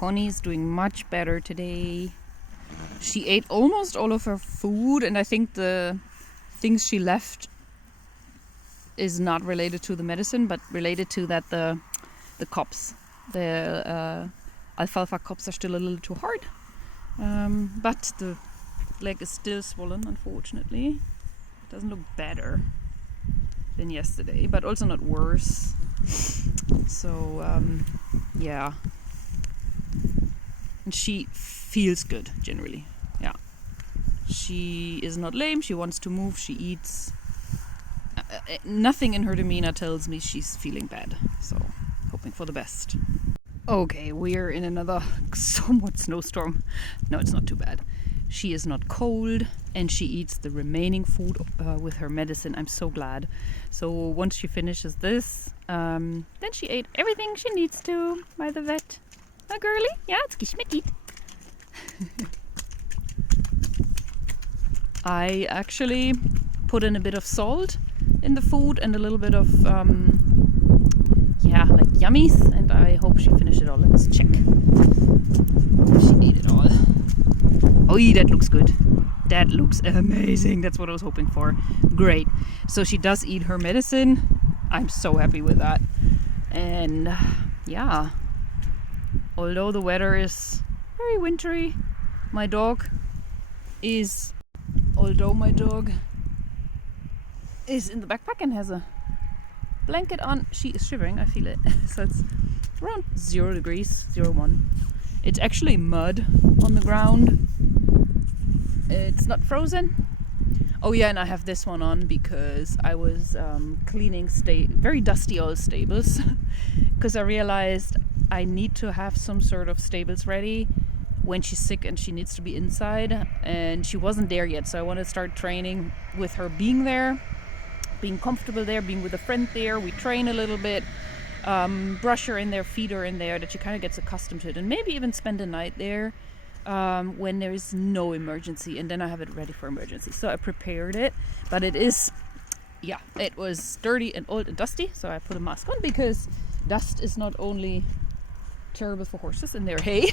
Pony's doing much better today. She ate almost all of her food, and I think the things she left is not related to the medicine, but related to that the cobs, the alfalfa cobs are still a little too hard. But the leg is still swollen, unfortunately. Doesn't look better than yesterday, but also not worse. So yeah, and she feels good generally. Yeah, she is not lame. She wants to move. She eats. Nothing in her demeanor tells me she's feeling bad. So hoping for the best. Okay, we're in another somewhat snowstorm. No, it's not too bad. She is not cold, and she eats the remaining food with her medicine. I'm so glad. So once she finishes this, then she ate everything she needs to by the vet. Oh, girly? Ja, it's geschmeckt. I actually put in a bit of salt in the food and a little bit of like yummies, and I hope she finished it all. Let's check. She ate it all. Oh, that looks good. That looks amazing. That's what I was hoping for. Great. So she does eat her medicine. I'm so happy with that. And yeah, although the weather is very wintry, my dog is in the backpack and has a blanket on, she is shivering. I feel it. So it's around 0 degrees, 0 1. It's actually mud on the ground. It's not frozen. Oh yeah, and I have this one on because I was cleaning very dusty old stables because I realized I need to have some sort of stables ready when she's sick and she needs to be inside, and she wasn't there yet, so I want to start training with her being there, being comfortable there, being with a friend there. We train a little bit, brush her in there, feed her in there, that she kind of gets accustomed to it, and maybe even spend a night there when there is no emergency, and then I have it ready for emergency. So I prepared it, but it was dirty and old and dusty, so I put a mask on because dust is not only terrible for horses in their hay,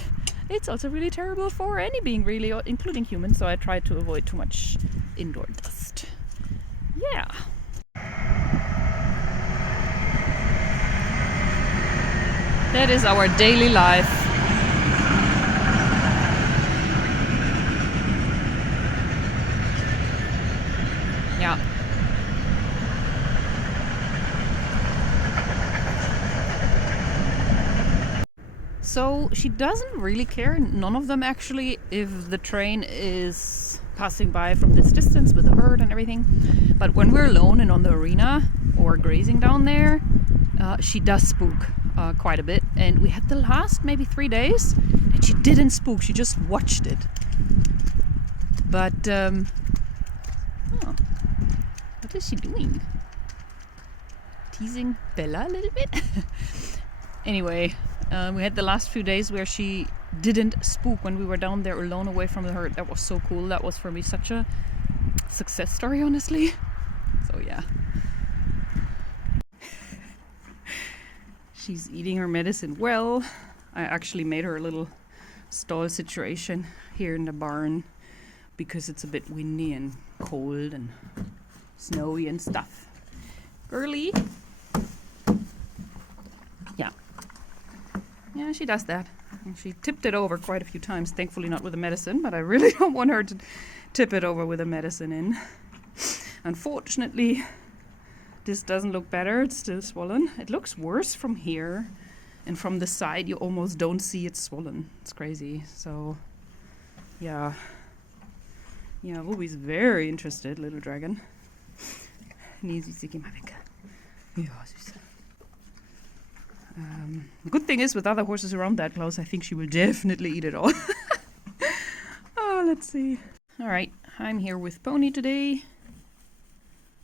it's also really terrible for any being, really, including humans. So I try to avoid too much indoor dust. Yeah. That is our daily life. Yeah. So she doesn't really care, none of them actually, if the train is passing by from this distance with the herd and everything. But when we're alone and on the arena or grazing down there, she does spook quite a bit. And we had the last maybe 3 days and she didn't spook, she just watched it. But what is she doing? Teasing Bella a little bit? Anyway, we had the last few days where she didn't spook when we were down there alone away from the herd. That was so cool. That was for me such a success story, honestly. So yeah. She's eating her medicine well. I actually made her a little stall situation here in the barn because it's a bit windy and cold and snowy and stuff. Girly? Yeah, she does that. And she tipped it over quite a few times, thankfully not with the medicine, but I really don't want her to tip it over with the medicine in. Unfortunately, this doesn't look better. It's still swollen. It looks worse from here, and from the side you almost don't see it swollen. It's crazy. So, yeah. Yeah, Ruby's very interested, little dragon. Nee, sie geh mal weg. Ja, süß. The good thing is, with other horses around that close, I think she will definitely eat it all. Oh, let's see. All right, I'm here with Pony today.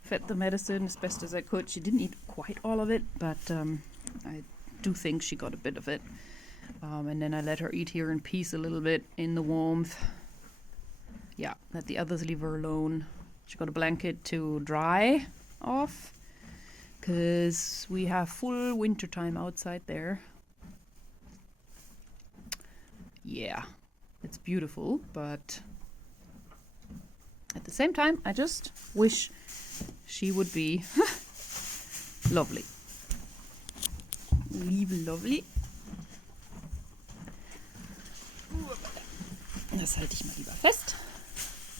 Fed the medicine as best as I could. She didn't eat quite all of it, but I do think she got a bit of it. And then I let her eat here in peace a little bit in the warmth. Yeah, let the others leave her alone. She got a blanket to dry off, because we have full winter time outside there. yeah, it's beautiful, but at the same time, I just wish she would be lovely. Liebe lovely. Das halte ich mal lieber fest.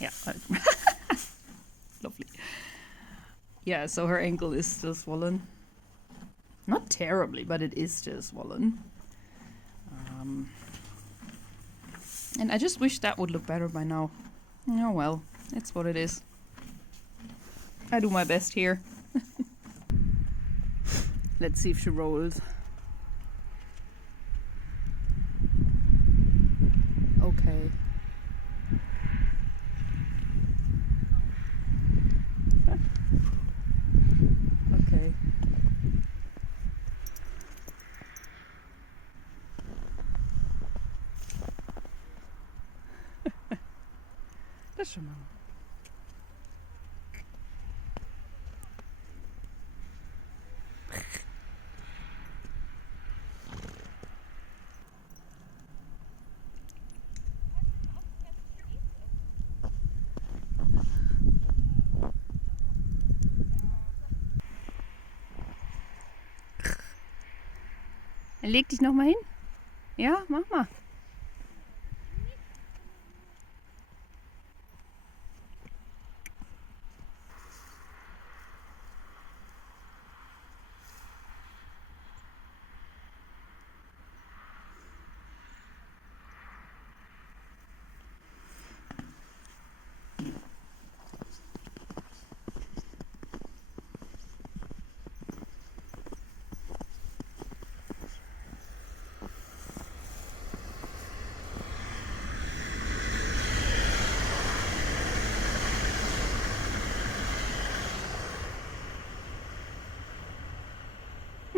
Ja, halt. Lovely. Yeah, so her ankle is still swollen. Not terribly, but it is still swollen. And I just wish that would look better by now. Oh well, it's what it is. I do my best here. Let's see if she rolls. Okay. Okay. Das schon mal. Leg dich noch mal hin. Ja, mach mal.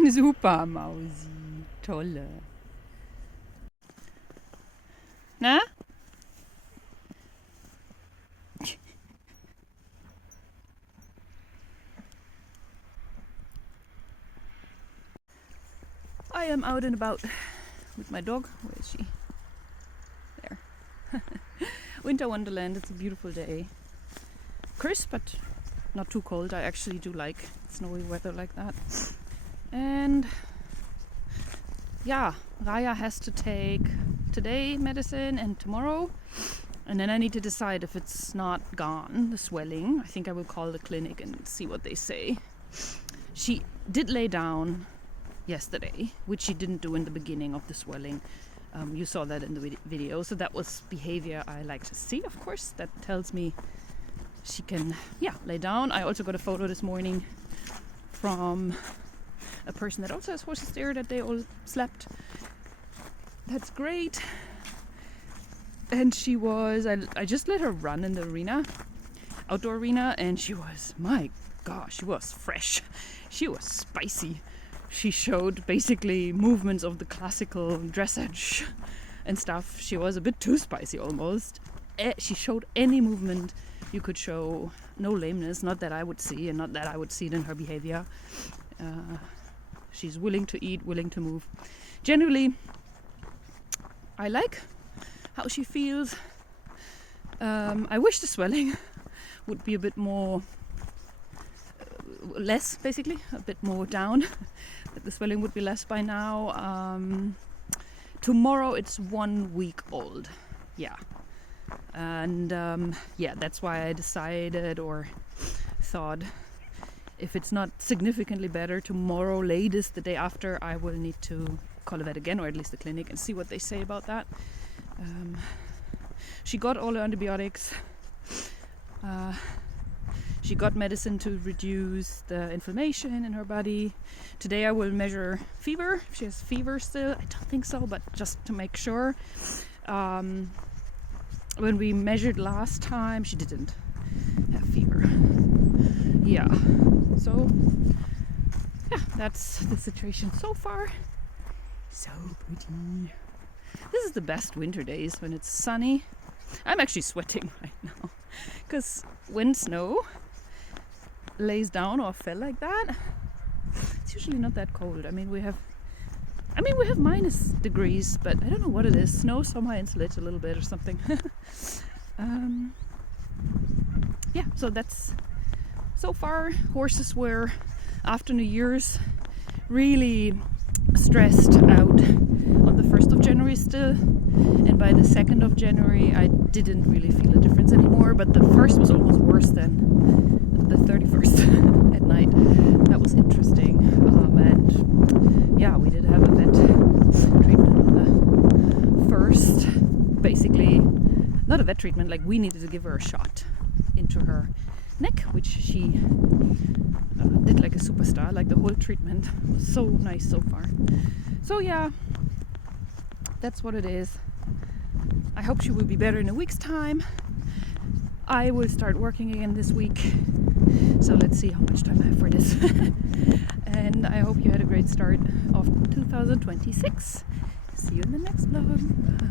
Super, Mausi. Tolle. Na? I am out and about with my dog. Where is she? There. Winter Wonderland. It's a beautiful day. Crisp, but not too cold. I actually do like snowy weather like that. And yeah, Raya has to take today medicine and tomorrow, and then I need to decide if it's not gone, the swelling. I think I will call the clinic and see what they say. She did lay down yesterday, which she didn't do in the beginning of the swelling. You saw that in the video, so that was behavior I like to see, of course. That tells me she can, lay down. I also got a photo this morning from a person that also has horses there that they all slept. That's great. And she was, I just let her run in the arena, outdoor arena, and she was, my gosh, she was fresh. She was spicy. She showed basically movements of the classical dressage and stuff. She was a bit too spicy almost. She showed any movement you could show, no lameness, not that I would see, and not that I would see it in her behavior. She's willing to eat, willing to move. Generally, I like how she feels. I wish the swelling would be a bit more, less basically, a bit more down. That the swelling would be less by now. Tomorrow it's 1 week old. Yeah. And that's why I decided or thought, if it's not significantly better tomorrow, latest the day after, I will need to call a vet again, or at least the clinic, and see what they say about that. She got all her antibiotics. She got medicine to reduce the inflammation in her body. Today I will measure fever. If she has fever still, I don't think so, but just to make sure. When we measured last time, she didn't have fever. Yeah, so that's the situation so far. So pretty. This is the best winter days when it's sunny. I'm actually sweating right now because when snow lays down or fell like that, it's usually not that cold. I mean, we have I mean, we have minus degrees, but I don't know what it is. Snow somehow insulates a little bit or something. Yeah, so that's so far. Horses were, after New Year's, really stressed out on the 1st of January still, and by the 2nd of January I didn't really feel a difference anymore, but the 1st was almost worse than the 31st at night. That was interesting. And yeah, we did have a vet treatment on the 1st. Basically, not a vet treatment, like we needed to give her a shot into her neck, which she did like a superstar. Like the whole treatment was so nice so far. So yeah, that's what it is. I hope she will be better in a week's time. I will start working again this week, so let's see how much time I have for this. And I hope you had a great start of 2026. See you in the next vlog. Bye.